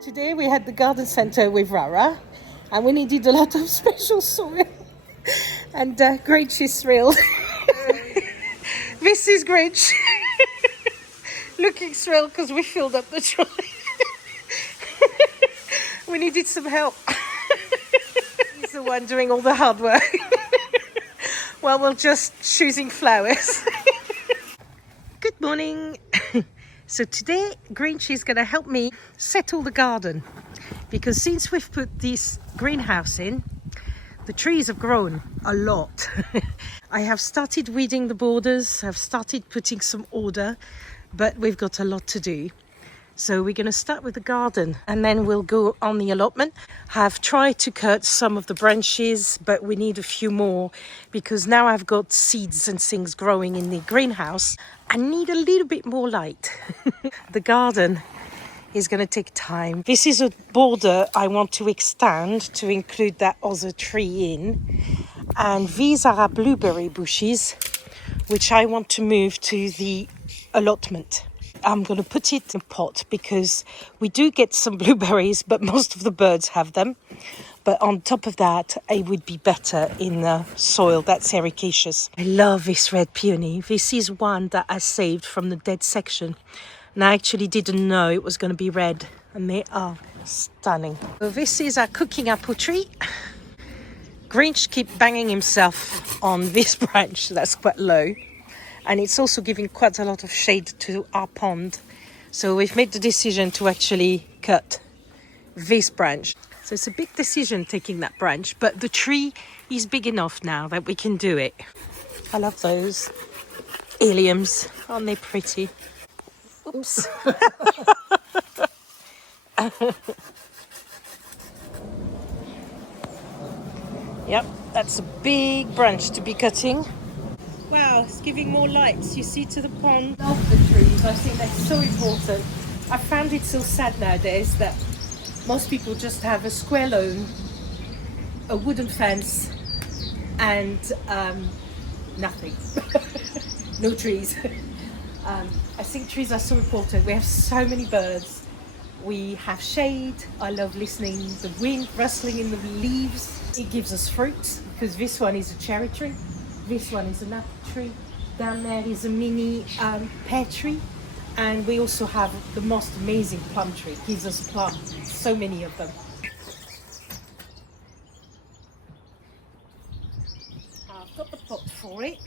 Today we had the garden centre with Rara and we needed a lot of special soil and Grinch is thrilled. This is Grinch looking thrilled because we filled up the trolley. We needed some help. He's the one doing all the hard work. Well, we're just choosing flowers. Good morning. So today Grinch is going to help me settle the garden because since we've put this greenhouse in, the trees have grown a lot. I have started weeding the borders, I've started putting some order, but we've got a lot to do. So we're going to start with the garden and then we'll go on the allotment. I've tried to cut some of the branches, but we need a few more because now I've got seeds and things growing in the greenhouse. I need a little bit more light. The garden is going to take time. This is a border I want to extend to include that other tree in. And these are our blueberry bushes, which I want to move to the allotment. I'm going to put it in a pot because we do get some blueberries, but most of the birds have them. But on top of that, it would be better in the soil that's ericaceous. I love this red peony. This is one that I saved from the dead section. And I actually didn't know it was going to be red. And they are stunning. So this is our cooking apple tree. Grinch keeps banging himself on this branch that's quite low. And it's also giving quite a lot of shade to our pond. So we've made the decision to actually cut this branch. So it's a big decision taking that branch, but the tree is big enough now that we can do it. I love those alliums. Aren't they pretty? Oops. Yep, that's a big branch to be cutting. Wow, it's giving more lights, you see, to the pond. I love the trees, I think that's so important. I found it so sad nowadays that most people just have a square lawn, a wooden fence, and nothing. No trees. I think trees are so important. We have so many birds. We have shade. I love listening to the wind rustling in the leaves. It gives us fruit because this one is a cherry tree. This one is an apple tree. Down there is a mini pear tree. And we also have the most amazing plum tree. It gives us plums, so many of them. I've got the pot for it.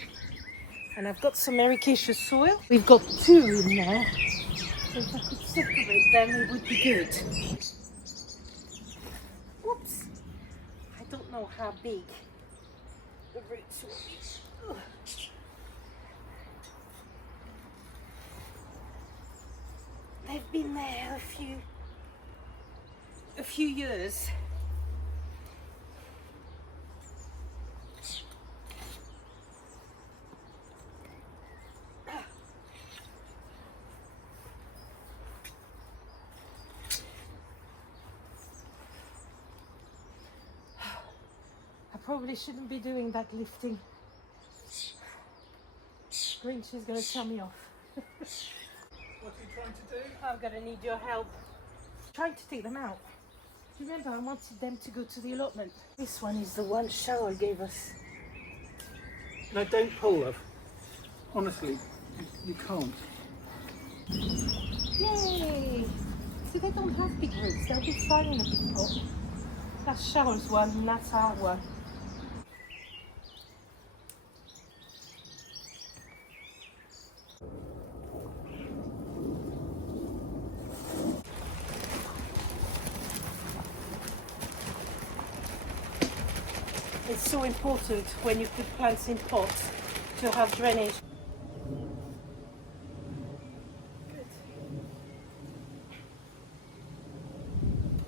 And I've got some ericaceous soil. We've got two in there. So if I could separate them, it would be good. Whoops. I don't know how big the roots will be. Ugh. They've been there a few years. I probably shouldn't be doing that lifting. Grinch is going to tell me off. What are you trying to do? I'm going to need your help. Trying to take them out. Do you remember I wanted them to go to the allotment? This one is the one Cheryl gave us. No, don't pull, love. Honestly, you can't. Yay! See, they don't have big roots. They'll be fine in a big pot. That's Cheryl's one and that's our one. It's so important when you put plants in pots to have drainage. Good.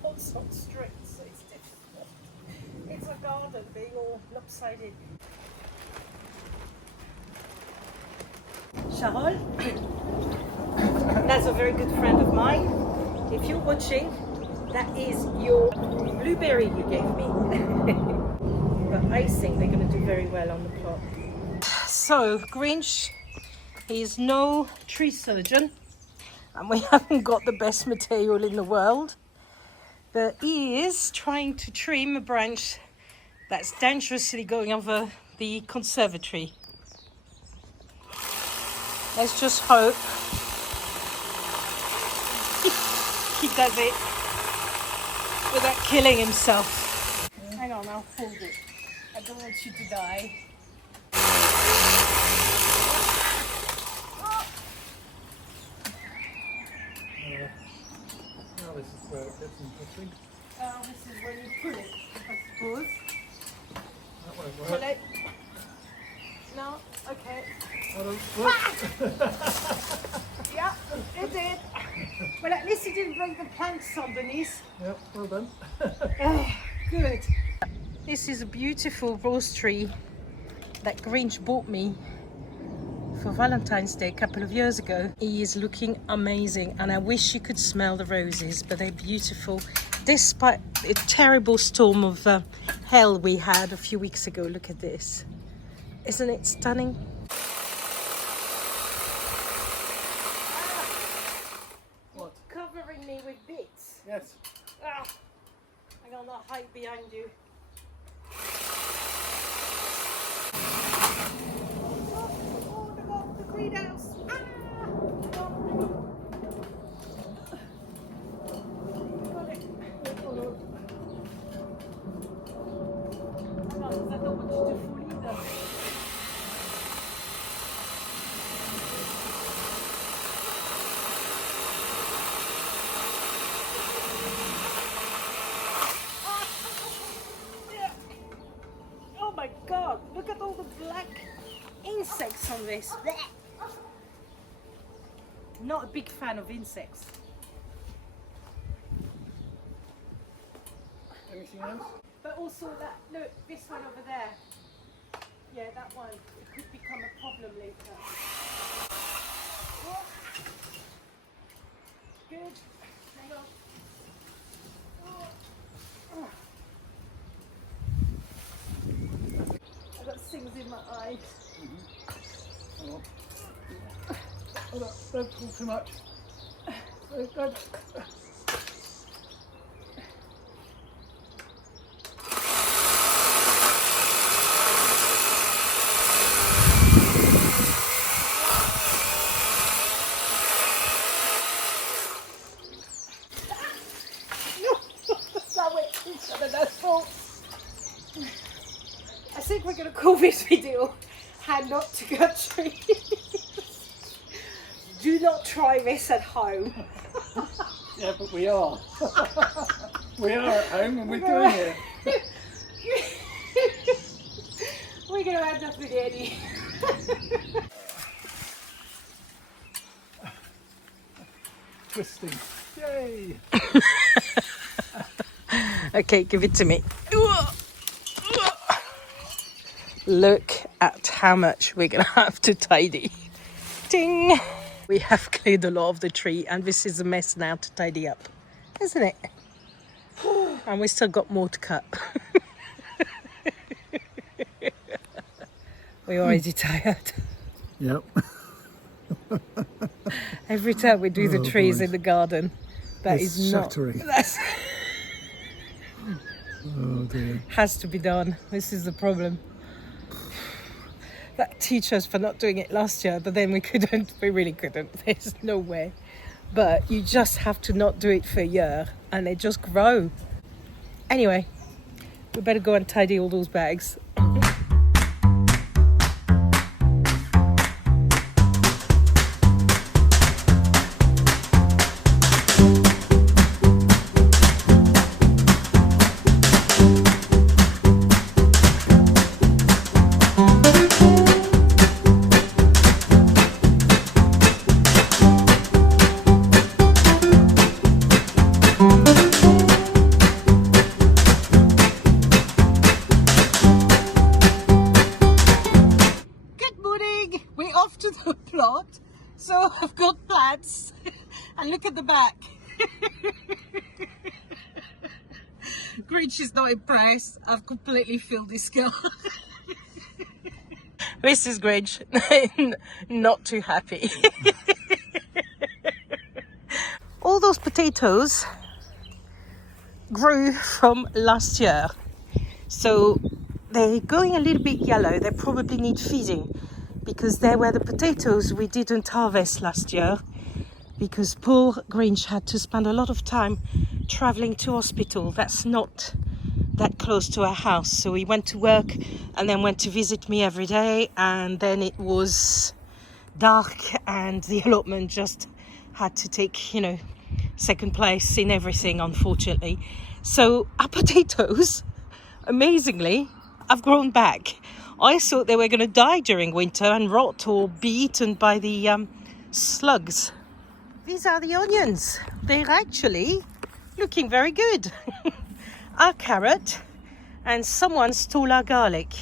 Pots not straight, so it's difficult. It's a garden being all lopsided. Charol, that's a very good friend of mine. If you're watching, that is your blueberry you gave me. But I think they're going to do very well on the plot. So, Grinch is no tree surgeon, and we haven't got the best material in the world. But he is trying to trim a branch that's dangerously going over the conservatory. Let's just hope he does it without killing himself. Hang on, I'll hold it. I don't want you to die. Now this is where it gets interesting. This is when you pull it, I suppose. That won't work. Pull it. No? Okay. Yeah, it did. Well, at least it didn't break the planks underneath. Yep, well done. Oh, good. This is a beautiful rose tree that Grinch bought me for Valentine's Day a couple of years ago. He is looking amazing, and I wish you could smell the roses, but they're beautiful. Despite a terrible storm of hell we had a few weeks ago, look at this. Isn't it stunning? What? Covering me with bits. Yes. Ah, I'm gonna hide behind you. Oh, the greenhouse. Ah! Got it. No, because I don't want you to fall either. Oh my god, look at all the black insects on this. Not a big fan of insects. Anything else? But also that, look, this one over there. Yeah, that one. It could become a problem later. Oh. Good. Hang on. Oh. Oh. I've got things in my eyes. Hold on. Don't pull too much. Don't. I think we're going to call this video How Not to Cut Trees. Do not try this at home. Yeah, but we are. We are at home and we're doing it. We're going to end up with Eddie. Twisting. Yay! Okay, give it to me. Look at how much we're going to have to tidy. Ding! We have cleared a lot of the tree, and this is a mess now to tidy up, isn't it? And we still got more to cut. We're already tired. Yep. Every time we do the trees boy. in the garden, that It's is not... shattering. That's Oh dear. has to be done. This is the problem. That teach us for not doing it last year, but then we couldn't. We really couldn't. There's no way. But you just have to not do it for a year, and they just grow. Anyway, we better go and tidy all those bags. So I've got plants, and look at the back. Grinch is not impressed. I've completely filled this girl. This is Grinch, not too happy. All those potatoes grew from last year. So they're going a little bit yellow. They probably need feeding because they were the potatoes we didn't harvest last year because poor Grinch had to spend a lot of time traveling to hospital. That's not that close to our house. So he went to work and then went to visit me every day, and then it was dark and the allotment just had to take, you know, second place in everything, unfortunately. So our potatoes, amazingly, have grown back. I thought they were going to die during winter and rot or be eaten by the slugs. These are the onions. They're actually looking very good. Our carrot, and someone stole our garlic.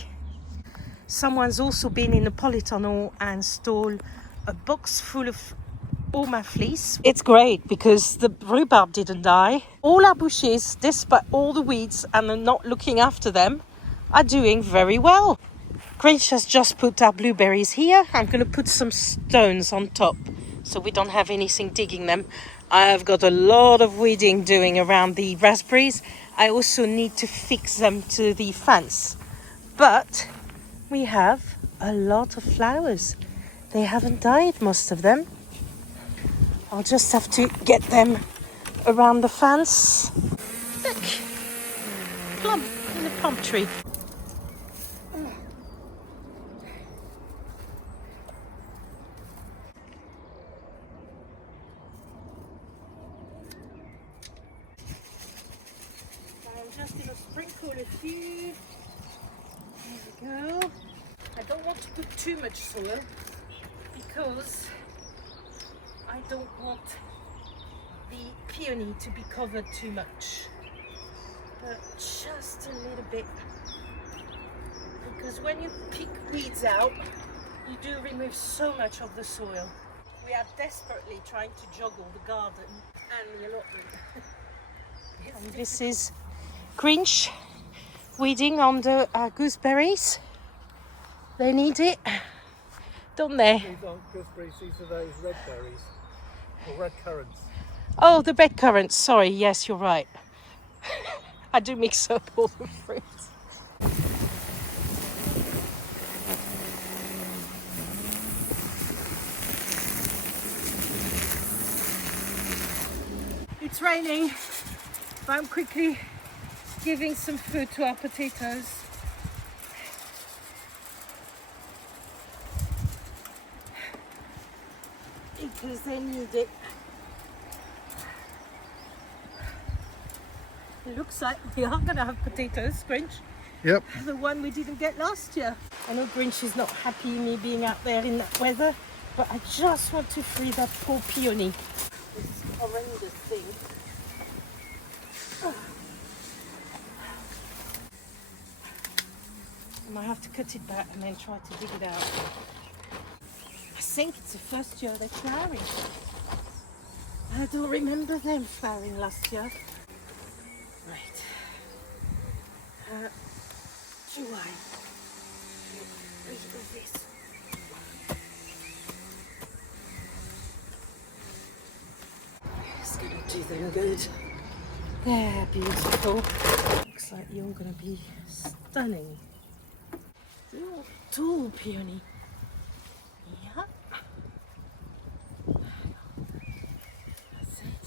Someone's also been in the polytunnel and stole a box full of all my fleece. It's great because the rhubarb didn't die. All our bushes, despite all the weeds and not looking after them, are doing very well. Grinch has just put our blueberries here. I'm going to put some stones on top so we don't have anything digging them. I've got a lot of weeding doing around the raspberries. I also need to fix them to the fence. But we have a lot of flowers. They haven't died, most of them. I'll just have to get them around the fence. Look, plum in the plum tree. I'm just going to sprinkle a few. There we go. I don't want to put too much soil because I don't want the peony to be covered too much, but just a little bit, because when you pick weeds out, you do remove so much of the soil. We are desperately trying to juggle the garden and the allotment. And this is Grinch weeding on the gooseberries. They need it, don't they? These aren't gooseberries, these are those red berries, or red currants. Oh, the red currants. Sorry, yes, you're right. I do mix up all the fruits. It's raining, but I'm quickly giving some food to our potatoes. Because they need it. It looks like we are going to have potatoes, Grinch. Yep. The one we didn't get last year. I know Grinch is not happy me being out there in that weather, but I just want to free that poor peony. This horrendous thing. I might have to cut it back and then try to dig it out. I think it's the first year they're flowering. I don't remember them flowering last year. Right. Do I? This. It's gonna do them good. They're beautiful. Looks like you're gonna be stunning. Tall peony. Yeah. That's it.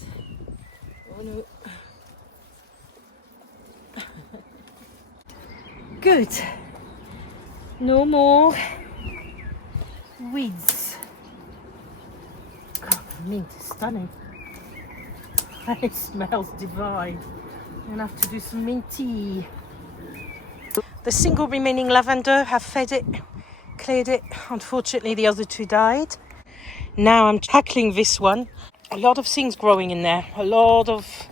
Oh no. Good. No more weeds. God, the mint is stunning. It smells divine. I'm gonna have to do some mint tea. The single remaining lavender, have fed it, cleared it. Unfortunately, the other two died. Now I'm tackling this one. A lot of things growing in there. A lot of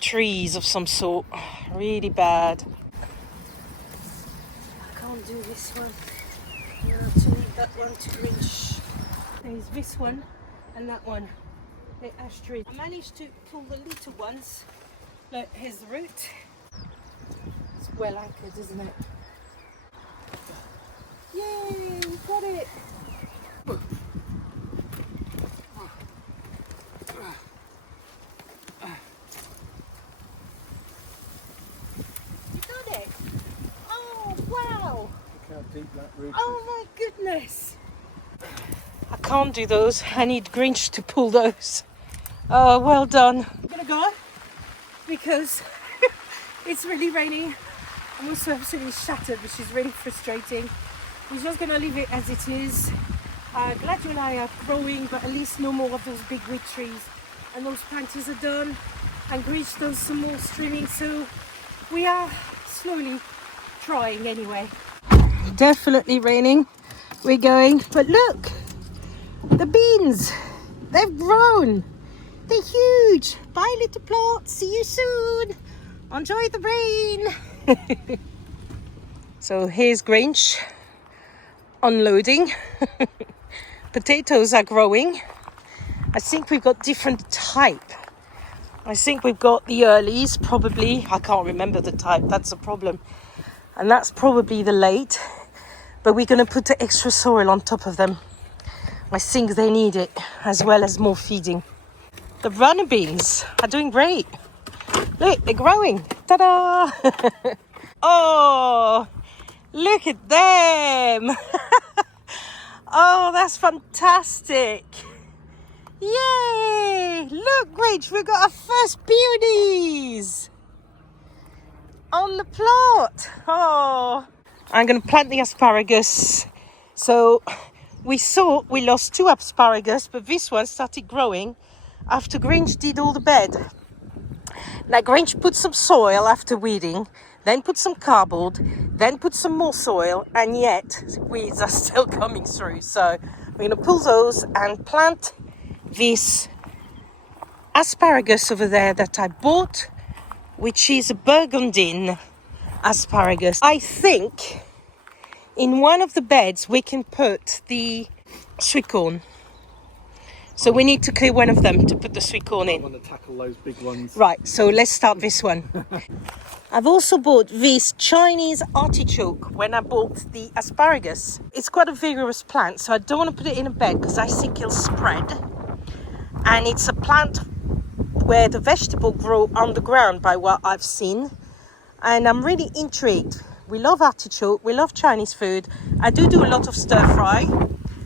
trees of some sort. Really bad. I can't do this one. I have to leave that one to Grinch. There's this one and that one. The ash tree. I managed to pull the little ones. Look, here's the root. It's well anchored, isn't it? Yay, we got it! deep black roots. Oh my goodness. I can't do those. I need Grinch to pull those. Oh, well done. I'm gonna go because it's really raining. I'm also absolutely shattered, which is really frustrating. We're just gonna leave it as it is. Glad you and I are growing, but at least no more of those big weed trees. And those planters are done. And Grinch does some more streaming, so we are slowly trying anyway. Definitely raining. We're going, but look, the beans, they've grown. They're huge. Bye, little plot. See you soon. Enjoy the rain. So here's Grinch unloading. Potatoes are growing. I think we've got different type. I think we've got the earlies, probably. I can't remember the type. That's the problem. And that's probably the late. But we're going to put the extra soil on top of them. I think they need it, as well as more feeding. The runner beans are doing great. Look, they're growing. Ta-da! Oh, look at them. Oh, that's fantastic. Yay! Look, Grinch, we've got our first peonies on the plot. Oh, I'm going to plant the asparagus. So we thought we lost 2 asparagus, but this one started growing after Grinch did all the bed. Now Grinch put some soil after weeding, then put some cardboard, then put some more soil, and yet weeds are still coming through. So we're going to pull those and plant this asparagus over there that I bought, which is a burgundy asparagus. I think in one of the beds we can put the sweet corn. So we need to clear one of them to put the sweet corn in. I want to tackle those big ones. Right, so let's start this one. I've also bought this Chinese artichoke when I bought the asparagus. It's quite a vigorous plant, so I don't want to put it in a bed because I think it'll spread. And it's a plant where the vegetable grow underground by what I've seen. And I'm really intrigued. We love artichoke, we love Chinese food. I do a lot of stir fry.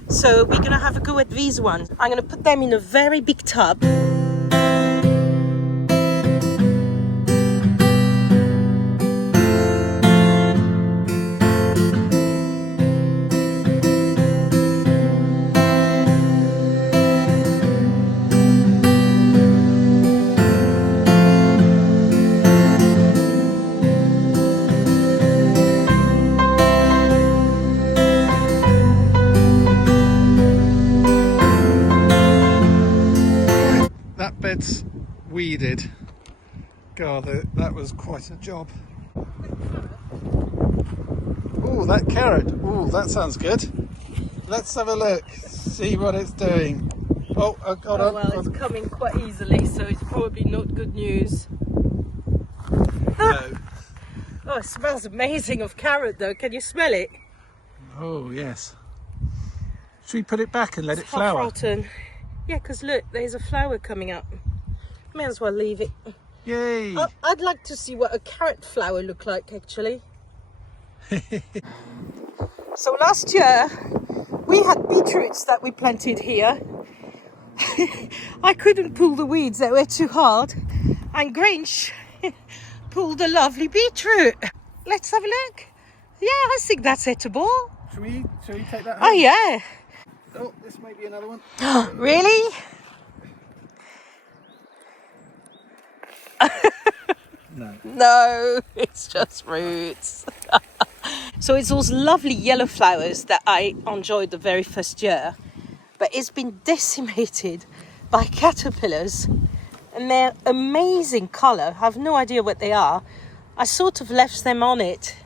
So we're going to have a go at these ones. I'm going to put them in a very big tub. Bed's weeded. God, that was quite a job. Oh, that carrot. Oh, that sounds good. Let's have a look, see what it's doing. Oh, hold on. Well, it's coming quite easily, so it's probably not good news. No. Oh, it smells amazing of carrot though. Can you smell it? Oh, yes. Should we put it back and let it Half flower? rotten. Yeah, because look, there's a flower coming up. May as well leave it. Yay! I'd like to see what a carrot flower looked like, actually. So last year, we had beetroots that we planted here. I couldn't pull the weeds, they were too hard. And Grinch pulled a lovely beetroot. Let's have a look. Yeah, I think that's edible. Should we take that home? Oh, yeah. Oh, this may be another one. Really? No. No, it's just roots. So it's those lovely yellow flowers that I enjoyed the very first year, but it's been decimated by caterpillars, and they're amazing colour. I have no idea what they are. I sort of left them on it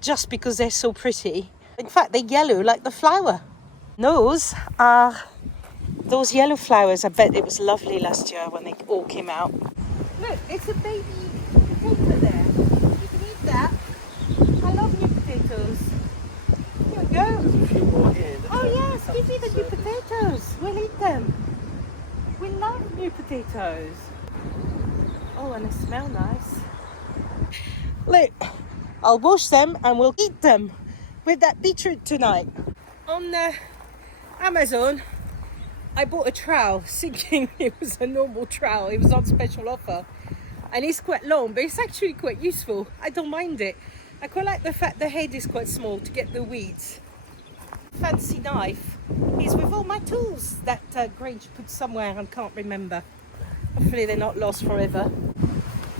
just because they're so pretty. In fact, they're yellow like the flower. Those are those yellow flowers. I bet it was lovely last year when they all came out. Look, it's a baby potato there. You can eat that. I love new potatoes. Here we go. There's a few more here. Oh yes, give me the new potatoes. We'll eat them. We love new potatoes. Oh, and they smell nice. Look, I'll wash them and we'll eat them. with that beetroot tonight. On Amazon, I bought a trowel thinking it was a normal trowel. It was on special offer. And it's quite long, but it's actually quite useful. I don't mind it. I quite like the fact the head is quite small to get the weeds. Fancy knife is with all my tools that Grinch put somewhere and can't remember. Hopefully they're not lost forever.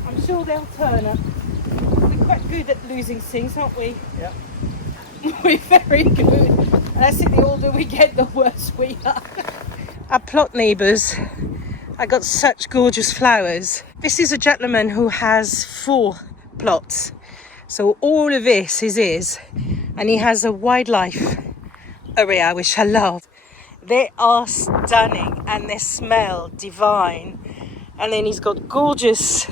I'm sure they'll turn up. We're quite good at losing things, aren't we? Yeah. We're very good. And I think the older we get, the worse we are. Our plot neighbours, I got such gorgeous flowers. This is a gentleman who has 4 plots. So all of this is his. And he has a wildlife area, which I love. They are stunning and they smell divine. And then he's got gorgeous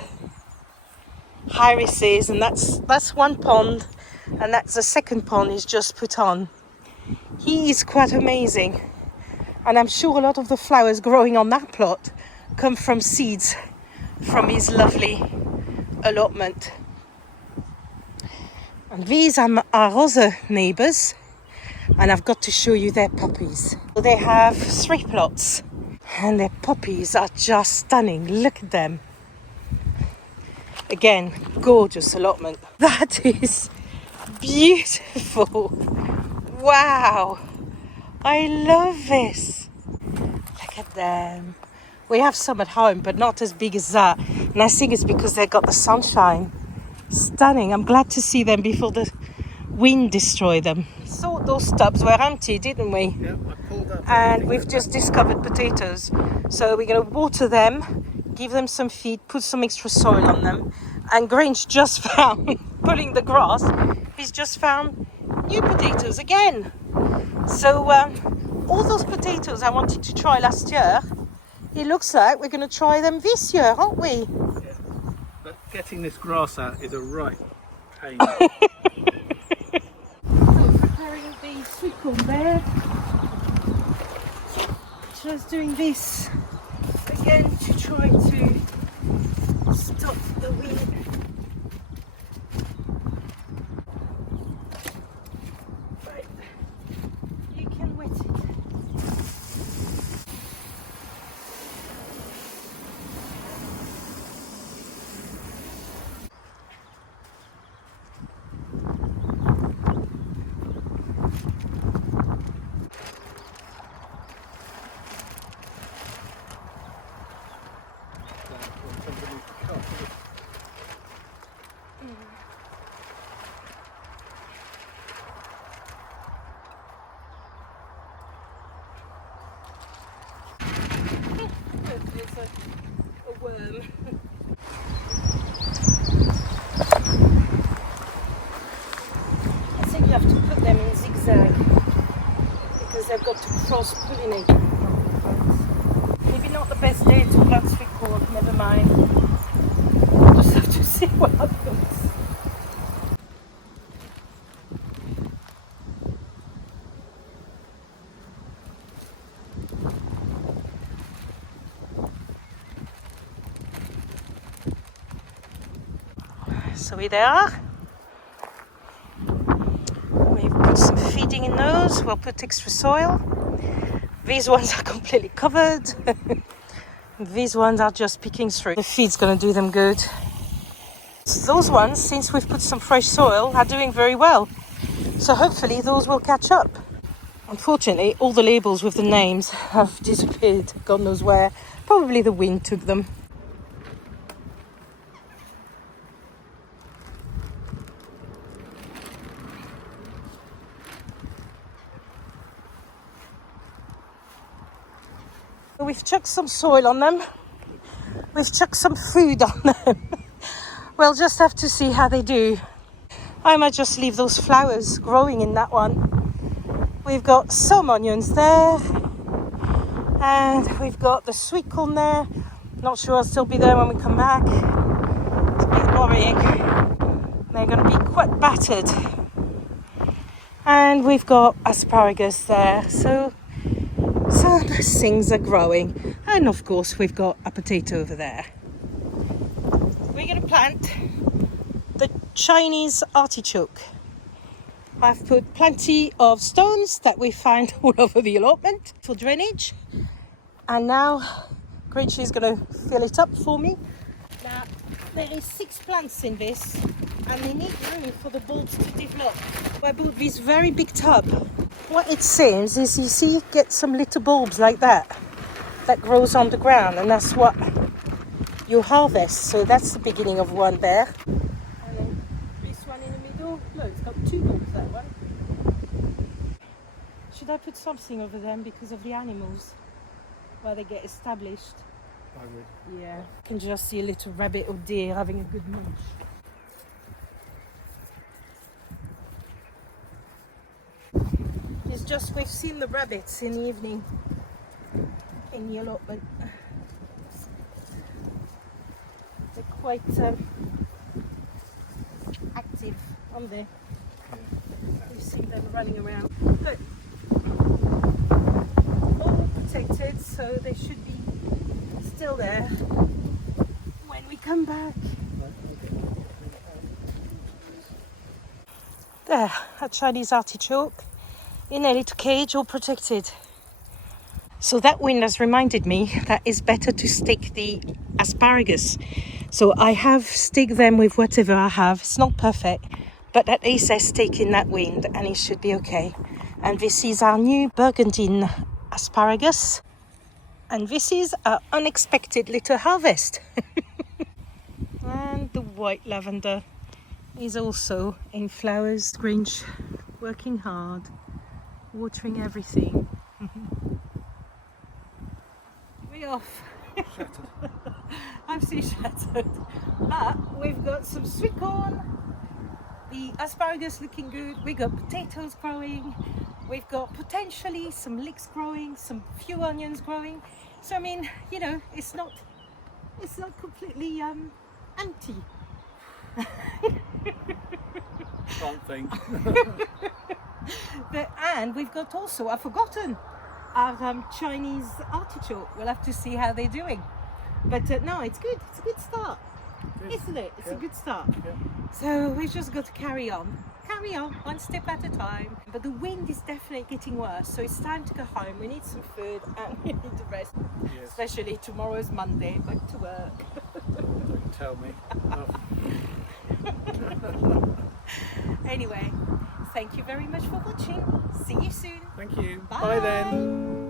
irises, and that's one pond, and that's the second pond he's just put on. He is quite amazing. And I'm sure a lot of the flowers growing on that plot come from seeds from his lovely allotment. And these are our other neighbours, and I've got to show you their poppies. They have 3 plots, and their poppies are just stunning. Look at them. Again, gorgeous allotment. That is beautiful. Wow. I love this. Look at them. We have some at home, but not as big as that. And I think it's because they got the sunshine. Stunning. I'm glad to see them before the wind destroyed them. Thought those tubs were empty, didn't we? Yeah, I pulled up. And we've just discovered potatoes. So we're going to water them, give them some feed, put some extra soil on them. And Grinch just found, pulling the grass, he's just found new potatoes again. So all those potatoes I wanted to try last year, it looks like we're going to try them this year, aren't we? Yeah. But getting this grass out is a right pain. So preparing the sweet corn there. Just doing this again to try to stop the wind. Right, you can wet it. It's a worm. I think you have to put them in zigzag because they've got to cross-pollinate. Maybe not the best day to plant sweet corn, never mind. We'll just have to see what happens. So here they are. We've put some feeding in those. We'll put extra soil. These ones are completely covered. These ones are just peeking through. The feed's going to do them good. So those ones, since we've put some fresh soil, are doing very well. So hopefully those will catch up. Unfortunately, all the labels with the names have disappeared. God knows where. Probably the wind took them. We've chucked some soil on them. We've chucked some food on them. We'll just have to see how they do. I might just leave those flowers growing in that one. We've got some onions there. And we've got the sweet corn there. Not sure I'll still be there when we come back. It's a bit worrying. They're going to be quite battered. And we've got asparagus there. So some things are growing, and of course we've got a potato over there. We're going to plant the Chinese artichoke. I've put plenty of stones that we find all over the allotment for drainage. And now Grinch is going to fill it up for me. Now, there is 6 plants in this and they need room for the bulbs to develop. I bought this very big tub. What it seems is, you see, get some little bulbs like that grows on the ground, and that's what you harvest. So that's the beginning of one there. And then this one in the middle, look, it's got 2 bulbs, that one. Should I put something over them because of the animals, where they get established? I would. Yeah, you can just see a little rabbit or deer having a good munch. It's just we've seen the rabbits in the evening in the allotment. They're quite active, aren't they? You see them running around. But all protected, so they should be still there when we come back. There, a Chinese artichoke in a little cage, all protected. So that wind has reminded me that it's better to stick the asparagus. So I have stick them with whatever I have. It's not perfect, but at least I stick in that wind and it should be okay. And this is our new burgundy asparagus. And this is our unexpected little harvest. And the white lavender is also in flowers. Grinch working hard, watering everything. We off. Shattered. I'm still shattered. But we've got some sweet corn, the asparagus looking good, we've got potatoes growing, we've got potentially some leeks growing, some few onions growing. So I mean, you know, it's not completely empty. Something. And we've got also, I've forgotten, our Chinese artichoke. We'll have to see how they're doing. But no, it's good. It's a good start, isn't it? It's a good start. Yeah. So we just got to carry on, one step at a time. But the wind is definitely getting worse, so it's time to go home. We need some food and we need to rest. Yes. Especially tomorrow's Monday, back to work. Don't tell me. Anyway, thank you very much for watching. See you soon. Thank you. Bye. Bye then.